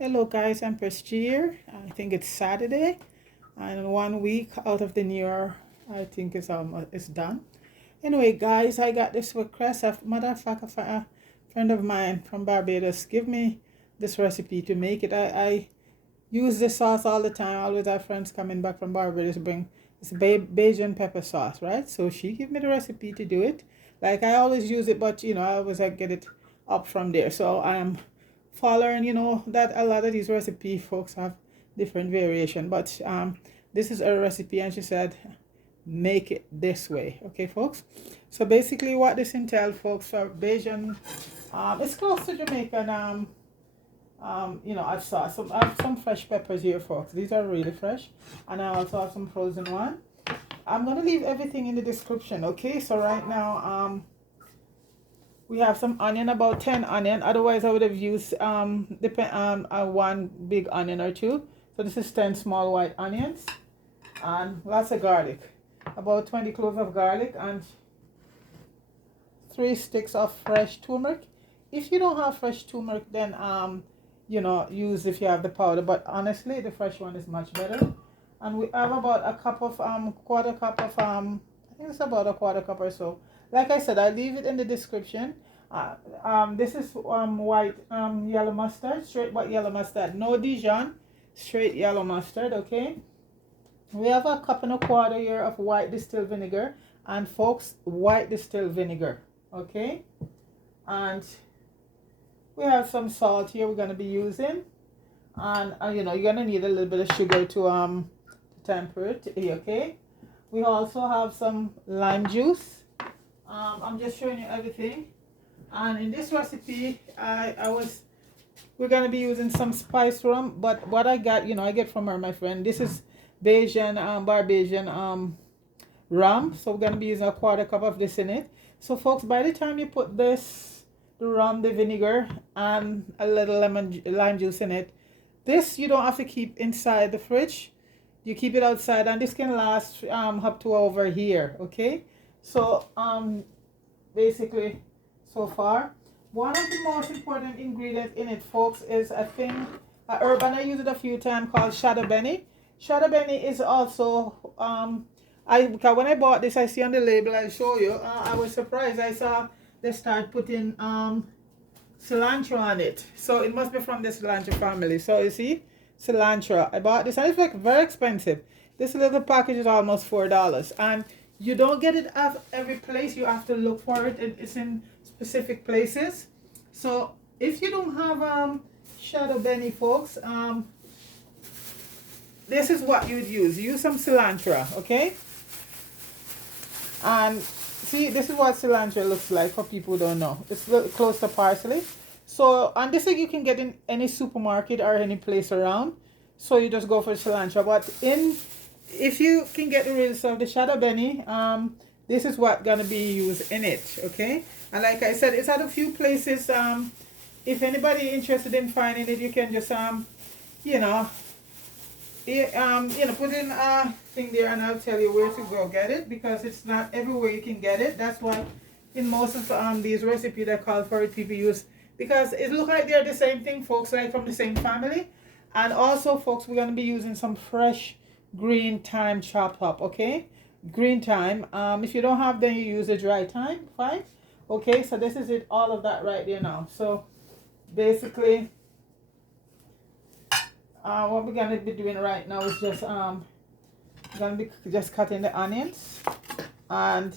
Hello guys, I'm Prestige here. I think it's Saturday and 1 week out of the new year I think it's done. Anyway guys, I got this request of matter of fact of a friend of mine from Barbados give me this recipe to make it. I use this sauce all the time. I always have friends coming back from Barbados bring this Bajan pepper sauce, right? So she gave me the recipe to do it. Like I always use it, but I always get it up from there. So I am following, that a lot of these recipe folks have different variation, but this is a recipe, and she said make it this way. Okay, folks. So basically, what this entails, folks, for Bajan, it's close to Jamaican. I have some fresh peppers here, folks. These are really fresh, and I also have some frozen one. I'm gonna leave everything in the description. Okay, so right now, we have some onion, about 10 onion. Otherwise, I would have used one big onion or two. So this is 10 small white onions, and lots of garlic, about 20 cloves of garlic, and 3 sticks of fresh turmeric. If you don't have fresh turmeric, then use if you have the powder. But honestly, the fresh one is much better. And we have about a cup of quarter cup of I think it's about a quarter cup or so. Like I said, I'll leave it in the description. This is white yellow mustard, straight white yellow mustard, no Dijon, straight yellow mustard. Okay, we have a cup and a quarter here of white distilled vinegar, and folks, white distilled vinegar. Okay, and we have some salt here we're going to be using, and you're going to need a little bit of sugar to temper it. Okay, we also have some lime juice. I'm just showing you everything. And in this recipe, we're gonna be using some spice rum. But what I got, I get from her, my friend. This is Bajan Barbadian rum. So we're gonna be using a quarter cup of this in it. So folks, by the time you put this, the rum, the vinegar, and a little lime juice in it, this you don't have to keep inside the fridge. You keep it outside, and this can last up to over here. Okay. So basically, so far, one of the most important ingredients in it, folks, is a herb, and I use it a few times, called Shadowbenny. Shadowbenny is also because when I bought this, I see on the label, I'll show you. I was surprised. I saw they start putting cilantro on it, so it must be from the cilantro family. So you see, cilantro. I bought this, and it's like very expensive. This little package is almost $4, and you don't get it at every place. You have to look for it. It's in specific places. So if you don't have Shadowbenny, folks, this is what you'd use. Use some cilantro, okay? And see, this is what cilantro looks like for people who don't know. It's close to parsley. So, and this thing you can get in any supermarket or any place around. So you just go for cilantro. But if you can get the real stuff, the Shadowbenny, this is what gonna be used in it, okay? And like I said, it's at a few places. If anybody interested in finding it, you can just put in a thing there, and I'll tell you where to go get it, because it's not everywhere you can get it. That's why in most of these recipes that call for it, people use, because it look like they're the same thing, folks, like from the same family. And also, folks, we're gonna be using some fresh green thyme chopped up. Okay, green thyme. If you don't have, then you use a dry thyme. Fine. Okay, so this is it, all of that right there now. So basically, what we're gonna be doing right now is just gonna be just cutting the onions, and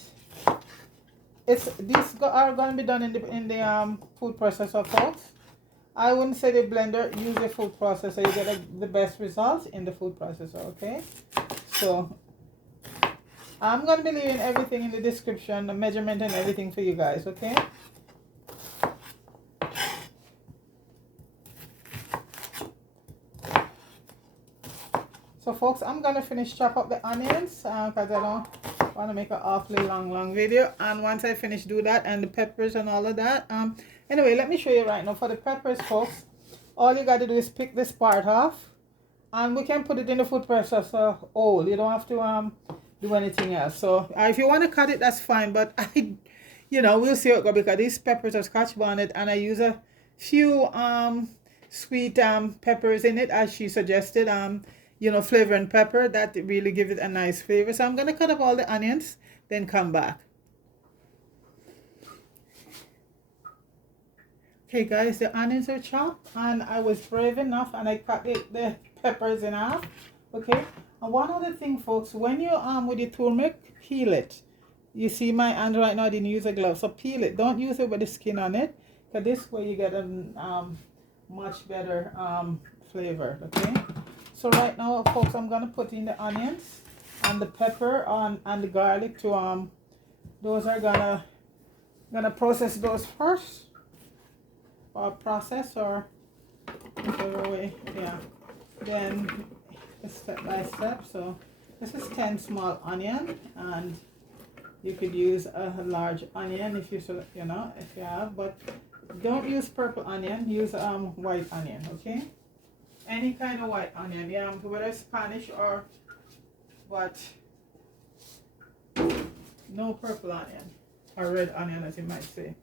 these are gonna be done in the food processor, folks. I wouldn't say the blender. Use the food processor. You get the best results in the food processor. Okay, so I'm gonna be leaving everything in the description, the measurement and everything for you guys. Okay. So folks, I'm gonna finish chop up the onions because I don't want to make an awfully long video. And once I finish do that, and the peppers and all of that, anyway, let me show you right now. For the peppers, folks, all you got to do is pick this part off, and we can put it in the food processor whole. You don't have to do anything else. So if you want to cut it, that's fine, but we'll see how it goes, because these peppers are Scotch bonnet, and I use a few sweet peppers in it, as she suggested, you know, flavor and pepper, that really give it a nice flavor. So I'm gonna cut up all the onions, then come back. Okay guys, the onions are chopped and I was brave enough and I cut the peppers in half. Okay, and one other thing folks, when you with your turmeric, peel it. You see my hand right now, I didn't use a glove, so peel it. Don't use it with the skin on it, because this way you get a much better flavor. Okay, so right now folks, I'm gonna put in the onions and the pepper on and the garlic to those are gonna process those first, or process, or whichever way. Yeah, then step by step. So this is 10 small onion, and you could use a large onion if you know, if you have, but don't use purple onion, use white onion. Okay, any kind of white onion, yeah, whether it's Spanish or, but no purple onion or red onion as you might say.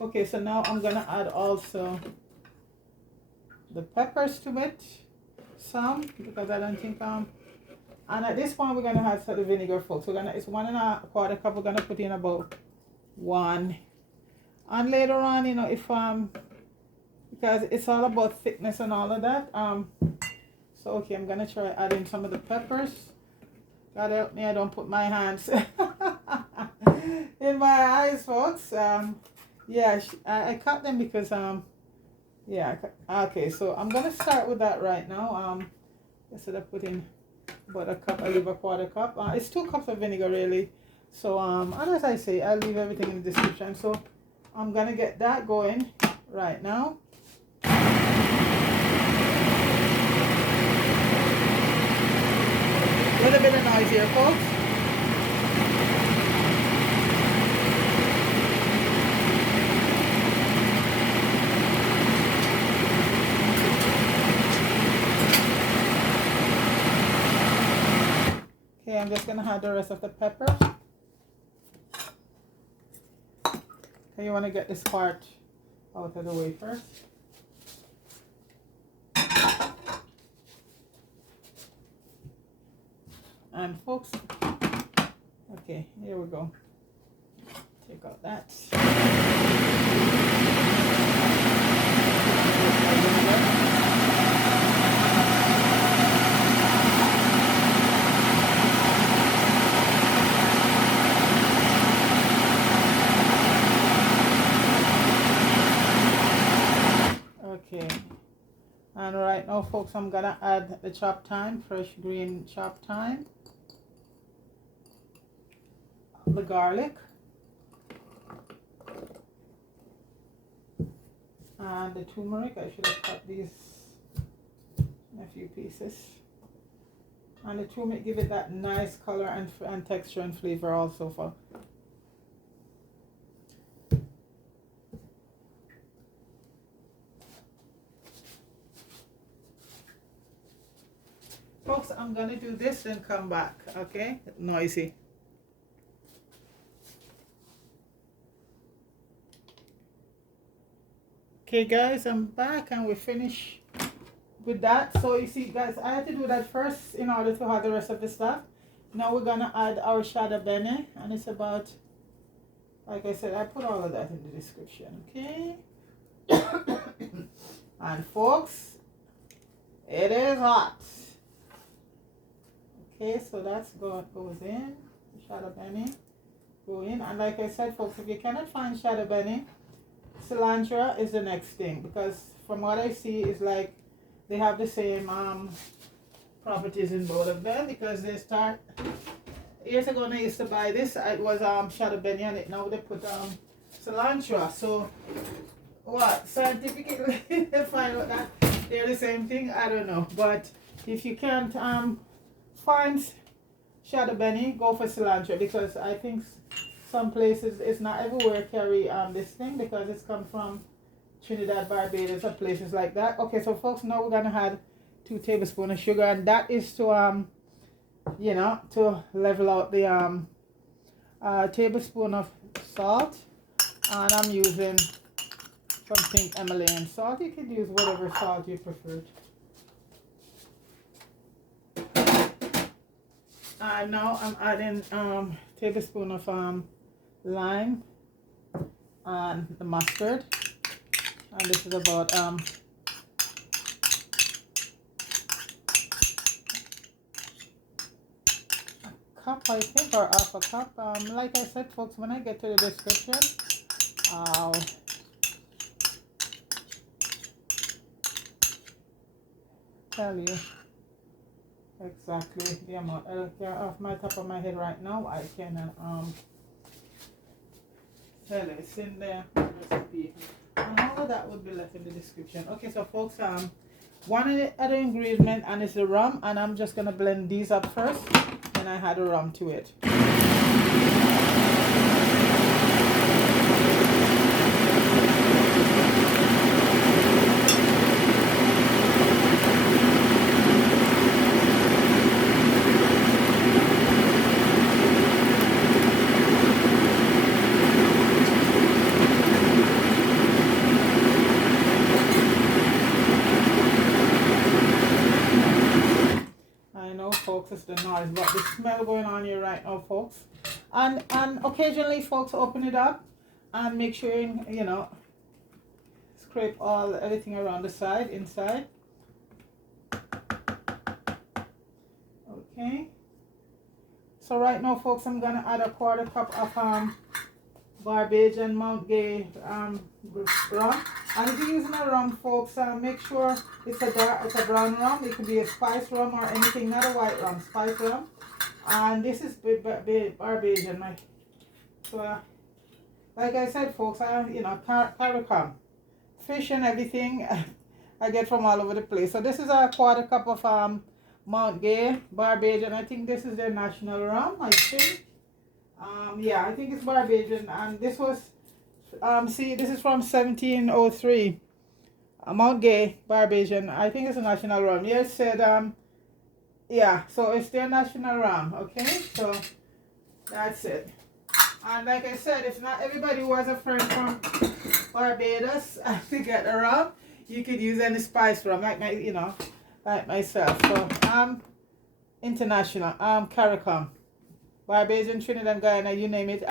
Okay, so now I'm gonna add also the peppers to it, some, because I don't think and at this point we're gonna add the vinegar folks. We're gonna, it's 1¼ cup, we're gonna put in about 1, and later on, you know, if because it's all about thickness and all of that, so okay, I'm gonna try adding some of the peppers. God help me, I don't put my hands in my eyes folks. Yeah, I cut them because yeah, okay, so I'm gonna start with that right now. Instead of putting about a cup, I leave a ¼ cup. It's 2 cups of vinegar really. So and as I say, I'll leave everything in the description. So I'm gonna get that going right now. A little bit of noise here folks. Okay, I'm just gonna add the rest of the pepper. Okay, you want to get this part out of the way first. And folks, okay, here we go. Take out that. Okay, and right now folks, I'm gonna add the chopped thyme, fresh green chopped thyme, the garlic, and the turmeric. I should have cut these in a few pieces. And the turmeric give it that nice color and texture and flavor also for. Folks, I'm gonna do this and come back, okay? Noisy. Okay guys, I'm back and we finish with that. So you see guys, I had to do that first in order to have the rest of the stuff. Now we're gonna add our Shadowbenny, and it's about, like I said, I put all of that in the description, okay? And folks, it is hot. Okay, so that's goes in, Shadowbenny, go in, and like I said folks, if you cannot find Shadowbenny, cilantro is the next thing, because from what I see is like they have the same properties in both of them, because they start, years ago when I used to buy this, it was Shadowbenny, and it now they put cilantro. So what, scientifically they find out that they're the same thing, I don't know. But if you can't find Shadowbenny, go for cilantro, because I think some places, it's not everywhere carry this thing, because it's come from Trinidad, Barbados, or places like that. Okay, so folks, now we're gonna add 2 tablespoons of sugar, and that is to you know, to level out the tablespoon of salt, and I'm using some pink Himalayan salt. You could use whatever salt you prefer. And now I'm adding tablespoon of lime and the mustard. And this is about a cup, I think, or half a cup. Like I said, folks, when I get to the description, I'll tell you exactly the amount. I don't care off my top of my head right now. I can tell you. It's in the recipe. And all of that would be left in the description. Okay, so folks, one of the other ingredient, and it's the rum, and I'm just gonna blend these up first, and I add the rum to it. Folks, it's the noise, but the smell going on here right now, folks. And occasionally, folks, open it up and make sure you know, scrape everything around the side inside. Okay, so right now, folks, I'm gonna add a quarter cup of Barbadian Mount Gay rum. And if you're using a rum, folks, make sure it's a brown rum. It could be a spice rum or anything, not a white rum, spice rum. And this is Barbadian. So, like I said, folks, CARICOM, fish and everything I get from all over the place. So this is a quarter cup of Mount Gay Barbadian. I think this is their national rum, I think. Yeah, I think it's Barbadian, and this was, see, this is from 1703, Mount Gay Barbadian. I think it's a national rum. Yeah, it said, yeah, so it's their national rum, okay? So, that's it. And like I said, it's not everybody who has a friend from Barbados to get a rum. You could use any spice rum, like like myself. So, international, CARICOM. Barbadian, Trinidad, Guyana, you name it.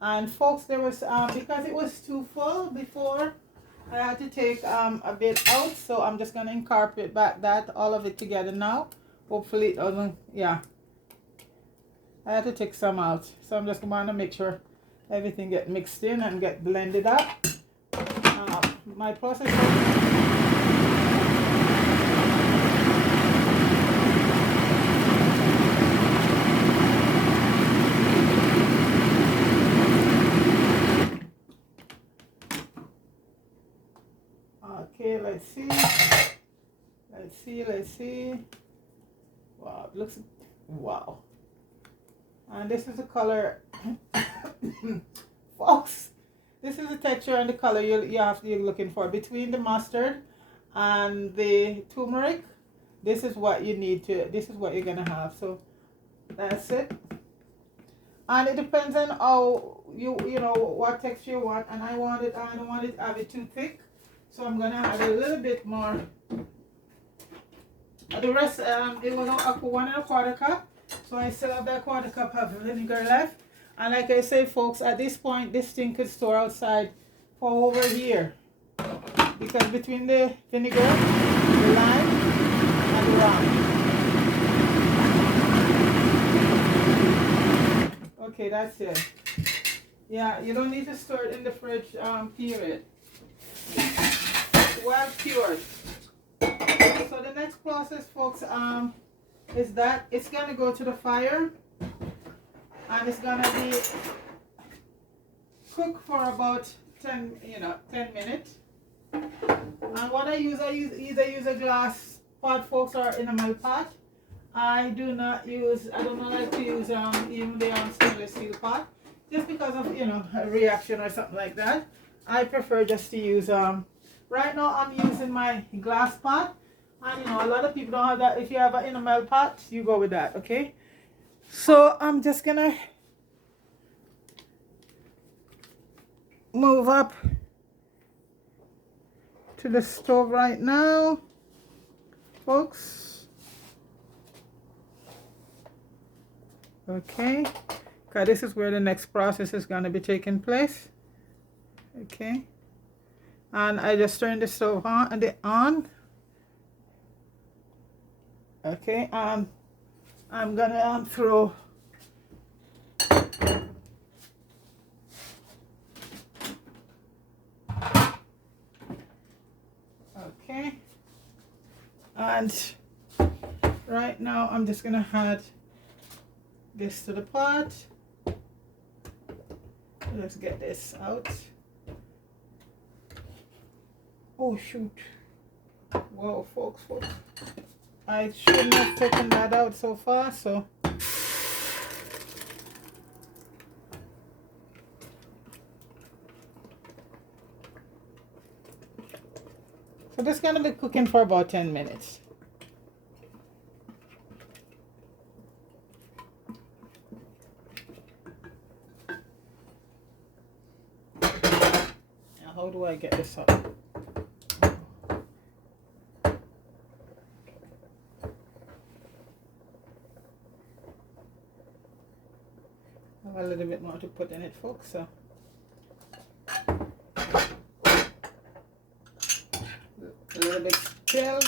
And folks, there was because it was too full before, I had to take a bit out, so I'm just gonna incorporate back all of it together now. Hopefully it doesn't. Yeah, I had to take some out, so I'm just gonna make sure everything get mixed in and get blended up. My process. Okay, let's see. Wow, it looks, wow. And this is the color. Folks, this is the texture and the color you're looking for. Between the mustard and the turmeric, this is what you need to, this is what you're gonna have. So that's it. And it depends on how you know what texture you want. And I don't want it to have it too thick, so I'm gonna add a little bit more. The rest, it was 1 1/4 cup, so I still have that 1/4 cup of vinegar left. And like I say, folks, at this point, this thing could store outside for over a year, because between the vinegar, the lime, and the rum. Okay, that's it. Yeah, you don't need to store it in the fridge, period. Well cured. So the next process, folks, is that it's gonna go to the fire, and it's gonna be cooked for about 10 minutes. And what I either use a glass pot, folks, or enamel pot. I don't like to use even the stainless steel pot, just because of a reaction or something like that. I prefer just to use Right now I'm using my glass pot. And you know, a lot of people don't have that. If you have an enamel pot, you go with that, okay? So I'm just gonna move up to the stove right now, folks. Okay, because this is where the next process is gonna be taking place. Okay, and I just turned the stove on and it on. Okay, I'm gonna throw okay, and right now I'm just gonna add this to the pot. Let's get this out. Oh shoot. Whoa, folks. I shouldn't have taken that out so far, so this is gonna be cooking for about 10 minutes. Now how do I get this up? A little bit more to put in it, folks. So a little bit still.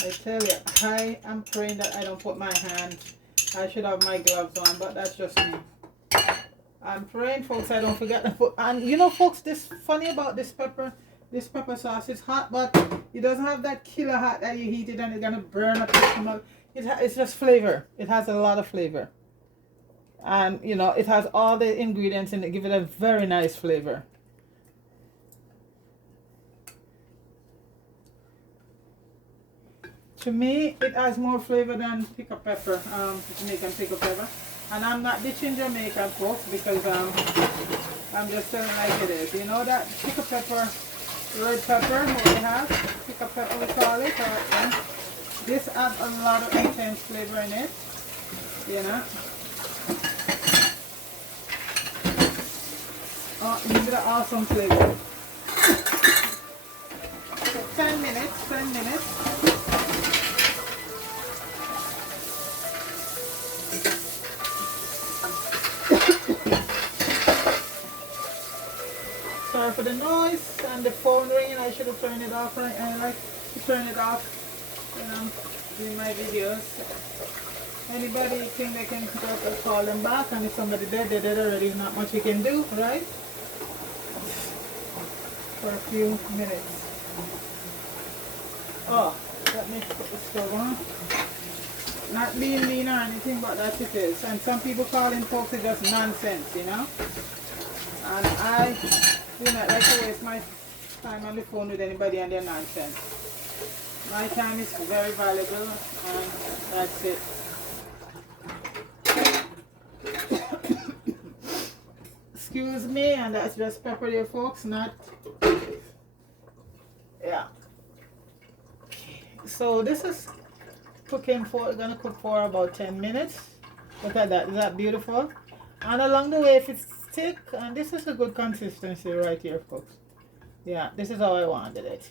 I tell you, I am praying that I don't put my hand. I should have my gloves on, but that's just me. I'm praying, folks, I don't forget to put. And you know, folks, this funny about this pepper sauce. It's hot, but it doesn't have that killer hot that you heat it and it's gonna burn up your stomach. It's just flavor. It has a lot of flavor. And, you know, it has all the ingredients in it. Give it a very nice flavor. To me, it has more flavor than pickled pepper, Jamaican pickled pepper. And I'm not ditching Jamaican, folks, because I'm just telling like it is. You know that pickled pepper, red pepper, what they have? Pickled pepper, we call it. This adds a lot of intense flavor in it, you know. Oh, this is an awesome flavor. So 10 minutes. Sorry for the noise and the phone ringing. I should have turned it off. Right? I like to turn it off when I'm doing my videos. Anybody think they can call them back, and if somebody dead, they're dead already. Not much you can do, right? For a few minutes. Oh, let me put the stove on. Not being mean or anything, but that's it is. And some people calling folks is just nonsense, you know. And I do not like to waste my time on the phone with anybody and their nonsense. My time is very valuable, and that's it. Excuse me, and that's just pepper there, folks, not... Yeah. So this is cooking for, gonna cook for about 10 minutes. Look at that, is that beautiful? And along the way, if it's thick, and this is a good consistency right here, folks. Yeah, this is how I wanted it.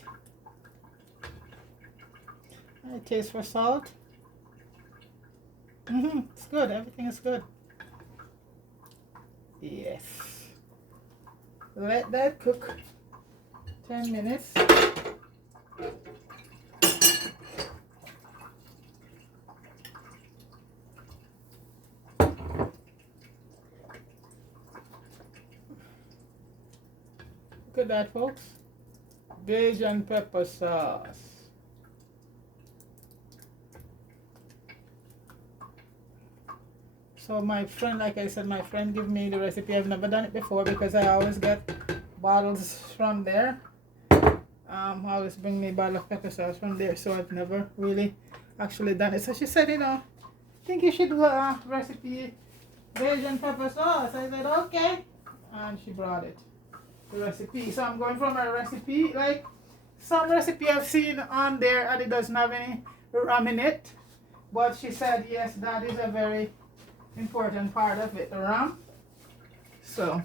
I taste for salt. It's good, everything is good. Yes. Let that cook 10 minutes. Look at that, folks. Bajan pepper sauce. So my friend, like I said, my friend gave me the recipe. I've never done it before because I always get bottles from there. Always bring me a bottle of pepper sauce from there, so I've never really actually done it. So she said, you know, I think you should do a recipe Bajan pepper sauce. I said, okay. and she brought it, the recipe. So I'm going from her recipe. Like some recipe I've seen on there and it doesn't have any rum in it, but she said yes, that is a very important part of it, the rum. So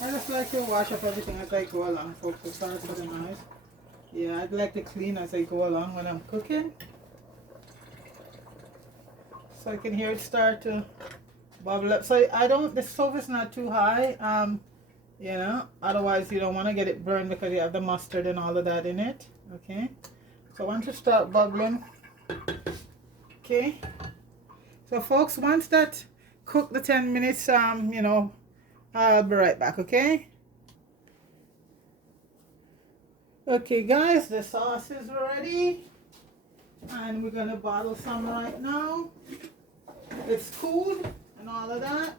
I just like to wash up everything as I go along, folks. So sorry for the noise. Yeah, I'd like to clean as I go along when I'm cooking. So I can hear it start to bubble up. So I don't, the stove is not too high, you know, otherwise you don't want to get it burned because you have the mustard and all of that in it. Okay, so once it start bubbling, okay, so folks, once that cook the 10 minutes, you know, I'll be right back. Okay. Okay guys, the sauce is ready and we're gonna bottle some right now. It's cooled and all of that.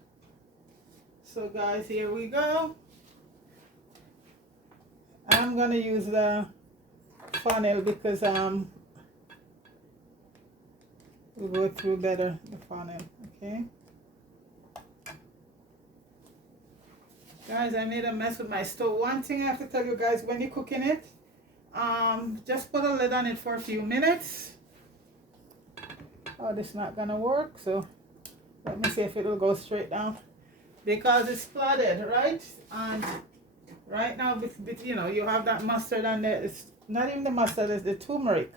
So guys, here we go. I'm gonna use the funnel because we'll go through better the funnel. Okay guys, I made a mess with my stove. One thing I have to tell you guys, when you're cooking it, just put a lid on it for a few minutes. Oh, this is not gonna work, so let me see if it'll go straight down, because it's flooded, right? And right now, you know, you have that mustard on there. It's not even the mustard, it's the turmeric.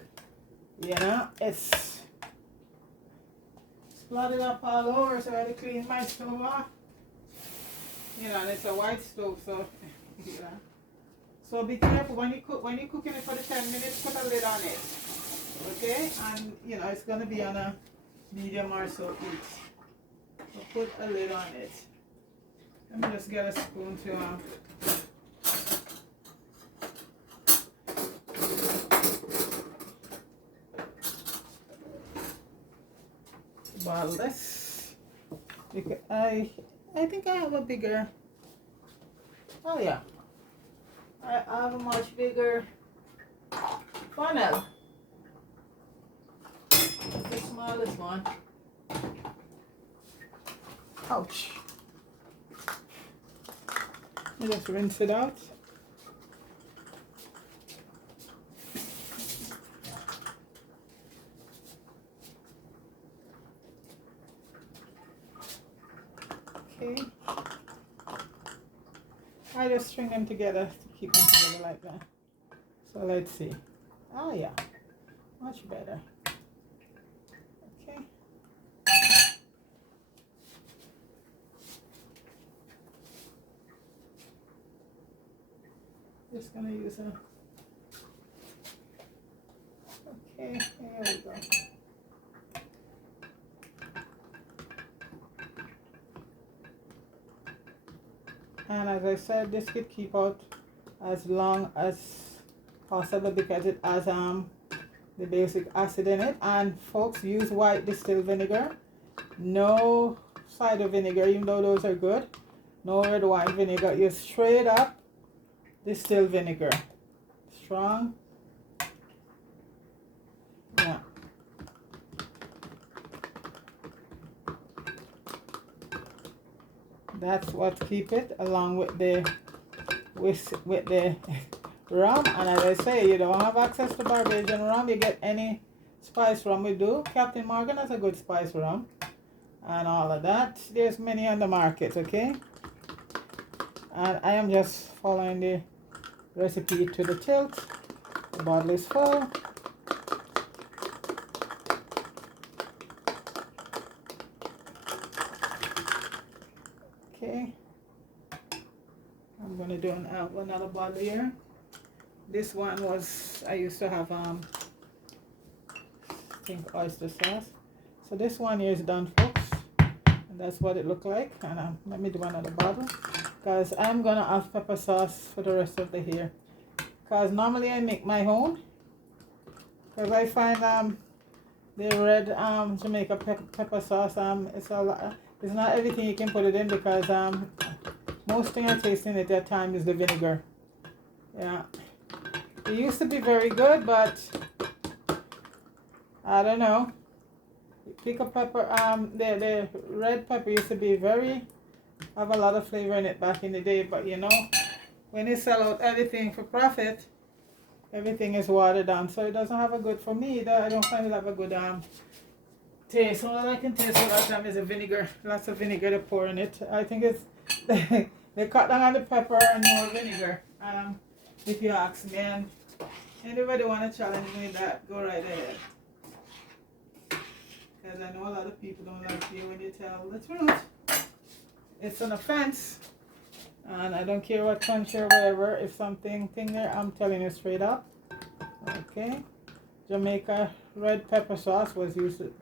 You know, it's flooded up all over, so I had to clean my stove off. You know, and it's a white stove, so yeah. So be careful when you cook. When you're cooking it for the 10 minutes, put a lid on it. Okay, and you know it's gonna be on a medium or so heat. So put a lid on it. Let me just get a spoon to bottle this. Because I think I have a bigger. Oh yeah, I have a much bigger funnel. That's the smallest one. Ouch. Let me just rinse it out. Okay. I just string them together to keep them together like that. So let's see. Oh yeah, much better. Okay. Just gonna use a. Okay, there we go. And as I said, this could keep out as long as possible because it has the basic acid in it. And folks, use white distilled vinegar, no cider vinegar, even though those are good. No red wine vinegar. You straight up distilled vinegar, strong. Yeah. That's what keep it, along with the rum. And as I say, you don't have access to Barbadian rum, you get any spice rum we do. Captain Morgan has a good spice rum and all of that. There's many on the market, okay? And I am just following the recipe to the tilt. The bottle is full. Okay, I'm gonna do another bottle here. This one was, I used to have I think oyster sauce. So this one here is done, folks, and that's what it looked like. And let me do another bottle because I'm gonna have pepper sauce for the rest of the year. Because normally I make my own, because I find the red Jamaica pepper sauce. It's a lot. It's not everything you can put it in because most thing I taste in it at time is the vinegar. Yeah, it used to be very good, but I don't know. Pickled pepper, the red pepper used to be have a lot of flavor in it back in the day, but you know, when you sell out everything for profit, everything is watered down, so it doesn't have a good, for me, I don't find it have a good taste. All I can taste all the time is the vinegar, lots of vinegar to pour in it. I think it's, they cut down on the pepper and more vinegar, if you ask me, and anybody want to challenge me with that, go right ahead. Because I know a lot of people don't like you when you tell the truth. It's an offense. And I don't care what country or wherever. If something there, I'm telling you straight up. Okay. Jamaica red pepper sauce was used to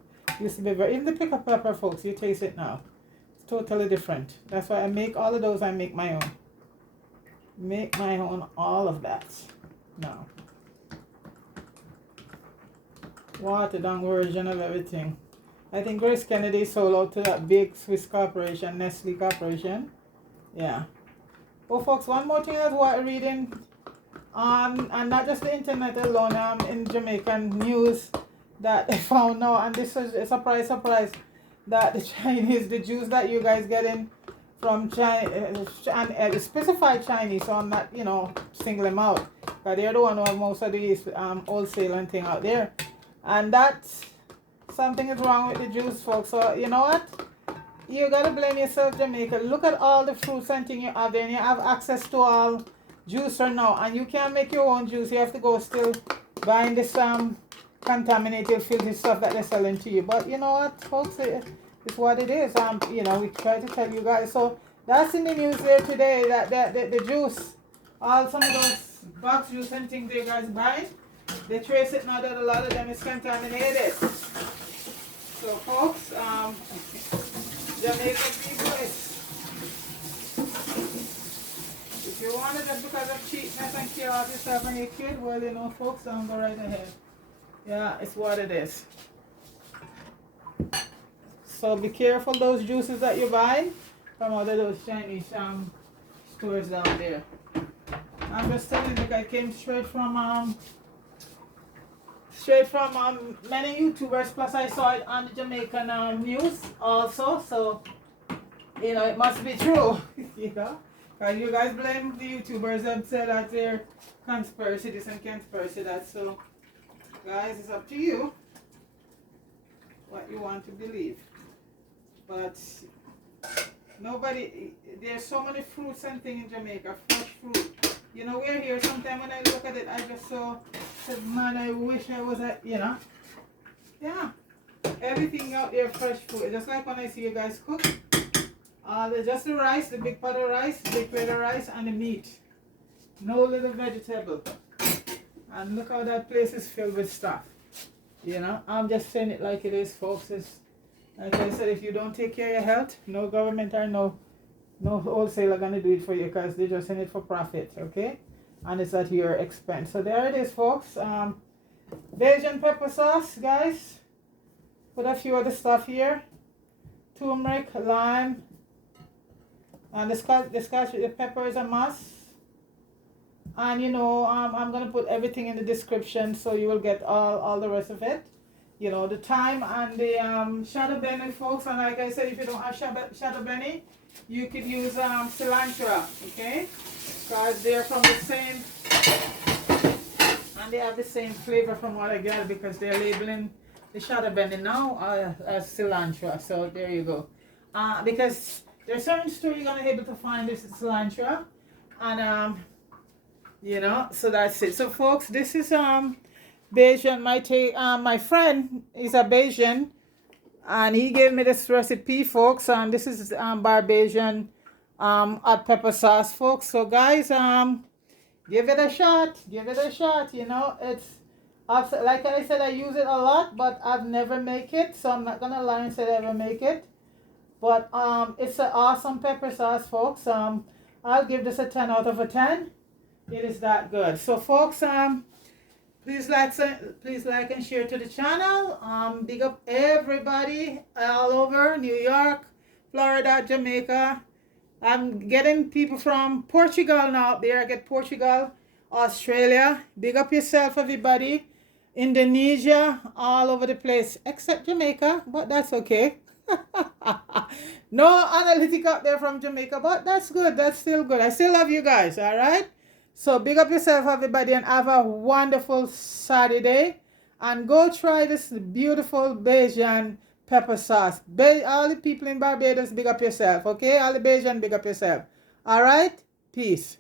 be very, even the pickled pepper, folks, you taste it now. It's totally different. That's why I make all of those, I make my own. Make my own, all of that. Now. Watered down version of everything. I think Grace Kennedy sold out to that big Swiss corporation, Nestle Corporation. Yeah. Oh, folks, one more thing I was reading on, and not just the internet alone, in Jamaican news that I found now, and this is a surprise, that the Chinese, the Jews that you guys getting from China, and specified Chinese, so I'm not, you know, single them out, but they're the one who have most of these wholesale and thing out there, and that's something is wrong with the Jews, folks. So you know what? You gotta blame yourself, Jamaica. Look at all the fruits and things you have there, and you have access to all juicer now, and you can't make your own juice. You have to go still buying this contaminated, filthy stuff that they're selling to you. But you know what, folks? It's what it is. You know, we try to tell you guys. So that's in the news there today. That the juice, all some of those box juice and things you guys buying, they trace it now that a lot of them is contaminated. So folks, Jamaican people, if you want it just because of cheapness and care of yourself and your kid, well, you know, folks, go right ahead. Yeah, it's what it is. So be careful those juices that you buy from all of those Chinese stores down there. I'm just telling you, I came straight from many YouTubers, plus I saw it on the Jamaican news also, so you know it must be true. You know, because you guys blame the YouTubers and say that they're conspiracy this and conspiracy that. So guys, it's up to you what you want to believe, but nobody, there's so many fruits and things in Jamaica, fresh fruit. You know, we're here, sometimes when I look at it, I just said, man, I wish I was at, you know. Yeah. Everything out there, fresh food. Just like when I see you guys cook. Just the rice, the big pot of rice, big plate of rice, and the meat. No little vegetable. And look how that place is filled with stuff. You know, I'm just saying it like it is, folks. It's, like I said, if you don't take care of your health, no government or no wholesaler gonna do it for you, because they're just in it for profit, okay? And it's at your expense. So there it is, folks. Bajan pepper sauce, guys. Put a few of the stuff here. Turmeric, lime, and the scotch with the pepper is a must. And you know, I'm gonna put everything in the description, so you will get all the rest of it. You know, the thyme and the Shadowbenny, folks. And like I said, if you don't have Shadowbenny, you could use cilantro, okay? Because they're from the same, and they have the same flavor from what I got, because they're labeling the Shadowbenny now as cilantro. So there you go. Because there's certain store you're gonna be able to find this cilantro, and you know, so that's it. So folks, this is Bajan. My friend is a Bajan, and he gave me this recipe, folks, and this is Bajan hot pepper sauce, folks. So guys, give it a shot. You know, it's, like I said, I use it a lot, but I've never make it, so I'm not gonna lie and say I ever make it. But it's an awesome pepper sauce, folks. I'll give this a 10 out of a 10. It is that good. So folks, Please like and share to the channel. Big up everybody all over New York, Florida, Jamaica. I'm getting people from Portugal now up there. I get Portugal, Australia. Big up yourself, everybody. Indonesia, all over the place, except Jamaica, but that's okay. No analytic up there from Jamaica, but that's good. That's still good. I still love you guys, all right? So big up yourself, everybody, and have a wonderful Saturday. And go try this beautiful Bajan pepper sauce. All the people in Barbados, big up yourself, okay? All the Bajan, big up yourself. All right? Peace.